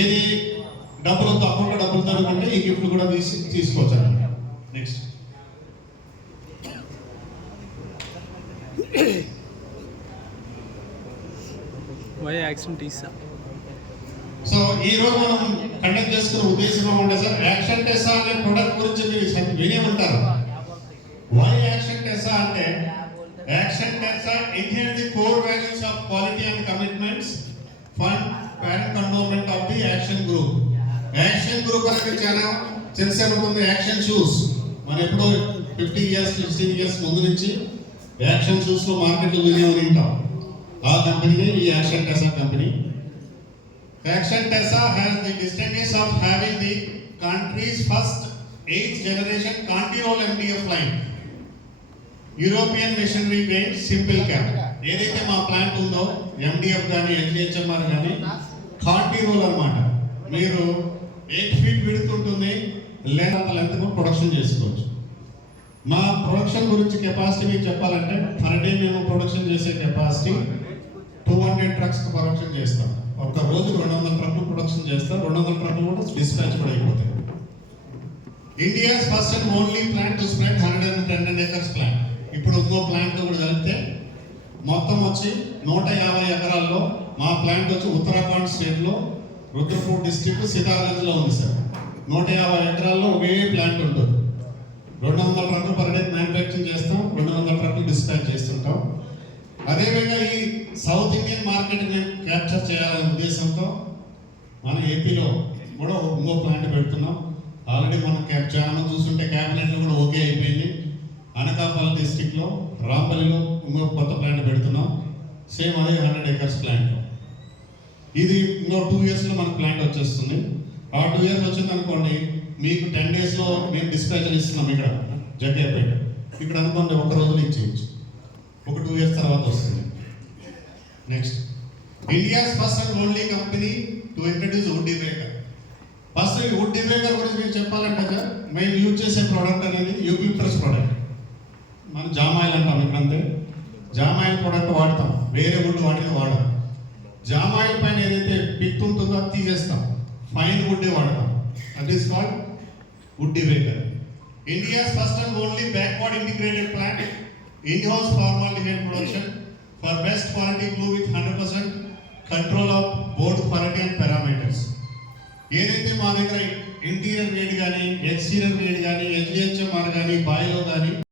ఏది డబ్బులు అకౌంట్లో డబ్బులు తనుకుంటే ఈ గిఫ్ట్ కూడా తీసుకోవచ్చు అన్నమాట. నెక్స్ట్ సో ఈ రోజు మనం కండక్ట్ చేసుకున్న ఉద్దేశం ఏమంటే సార్, యాక్షన్ టెసా అనే ప్రొడక్ట్ గురించి మీరు వినే ఉంటారు. వై యాక్షన్ టెసా అంటే, action టెసా enhance the core values of quality and commitments fund parent controlment of the action group. Action group అనేది చాలా తెలిసినప్పుడు యాక్షన్ షూస్ మనం ఎప్పుడో 50 years 16 years ముందు నుంచి యాక్షన్ షూస్ లో మార్కెట్లో వినే ఉంటాం. ఆ కంపెనీ ఈ action టెసా company. Action Tessa has the distinction of having the country's first 8th generation Continental MDF line. European machinery grade simple cap. ఏదైతే మా ప్లాంట్ ఉందో MDF కానీ HHMR కానీ కాంటిరోల్ అన్నమాట. మీరు 8 feet విడ్త్ ఉంటుంది, లెంత్ ప్రొడక్షన్ చేసుకోవచ్చు. మా ప్రొడక్షన్ గురించి కెపాసిటీ మీకు చెప్పాలంటే పర్ డే మేము ప్రొడక్షన్ చేసే కెపాసిటీ 200 trucks ప్రొడక్షన్ చేస్తాం. ఒక రోజు 200 ట్రక్లు ప్రొడక్షన్ చేస్తాం. 200 ట్రక్లు కూడా డిస్పాచ్ కూడా అయిపోతాయి. India's first and only plant to spread 110 acres plant. ఇప్పుడు ఇంకో ప్లాంట్ కూడా కలిపితే మొత్తం వచ్చి 150 ఎకరాల్లో మా ప్లాంట్ వచ్చి ఉత్తరాఖండ్ స్టేట్లో రుద్రపూర్ డిస్ట్రిక్ట్ సితార్గంజ్లో ఉంది సార్. 150 ఎకరాల్లో ఒకే ప్లాంట్ ఉంటుంది. 200 ట్రక్లు పర్ డే మ్యానుఫ్యాక్చరింగ్ చేస్తాం, 200 ట్రక్లు డిస్పాచ్ చేస్తుంటాం. అదేవిధంగా ఈ సౌత్ ఇండియన్ మార్కెట్ మేము క్యాప్చర్ చేయాలనే ఉద్దేశంతో మన ఏపీలో కూడా ఇంకో ప్లాంట్ పెడుతున్నాం. ఆల్రెడీ మనం క్యాప్చర్ చూస్తుంటే క్యాబినెట్లో కూడా ఓకే అయిపోయింది. అనకాపల్లి డిస్ట్రిక్ట్లో రాంపల్లిలో ఇంకో కొత్త ప్లాంట్ పెడుతున్నాం. సేమ్ అదే 100 acres ప్లాంట్. ఇది ఇంకో 2 yearsలో మన ప్లాంట్ వచ్చేస్తుంది. ఆ 2 years వచ్చింది అనుకోండి, మీకు 10 daysలో మేము డిస్పాచ్ ఇస్తున్నాం. ఇక్కడ జగ్గయ్యపేట ఇక్కడ అనుకోండి ఒక రోజులో ఇచ్చేయచ్చు. ఒక 2 years తర్వాత వస్తుంది. Next India's first and only company to introduce wood debarker. First ఈ వుడ్ డిబేకర్ గురించి మీకు చెప్పాలంటే సార్, మేము యూజ్ చేసే ప్రోడక్ట్ అనేది యూక్లిప్టస్ ప్రోడక్ట్. మనం జామాయిల్ అంటాం ఇక్కడంతే. జామాయిల్ ప్రోడక్ట్ వాడతాం, వేరే వుడ్ వాడడం. జామాయిల్ పైన ఏదైతే పిక్ ఉంటుందో అది తీసేస్తాం, ఫైన్ వుడ్ వాడతాం. That is called wood debarker. India's first and only backward integrated plant in-house formaldehyde production for best quality glue with 100% control of both quality and parameters. ఏదైతే మా దగ్గర ఇంటీరియర్ గ్రేడ్ కానీ, exterior grade కానీ, HHMR కానీ, బాయిలో కానీ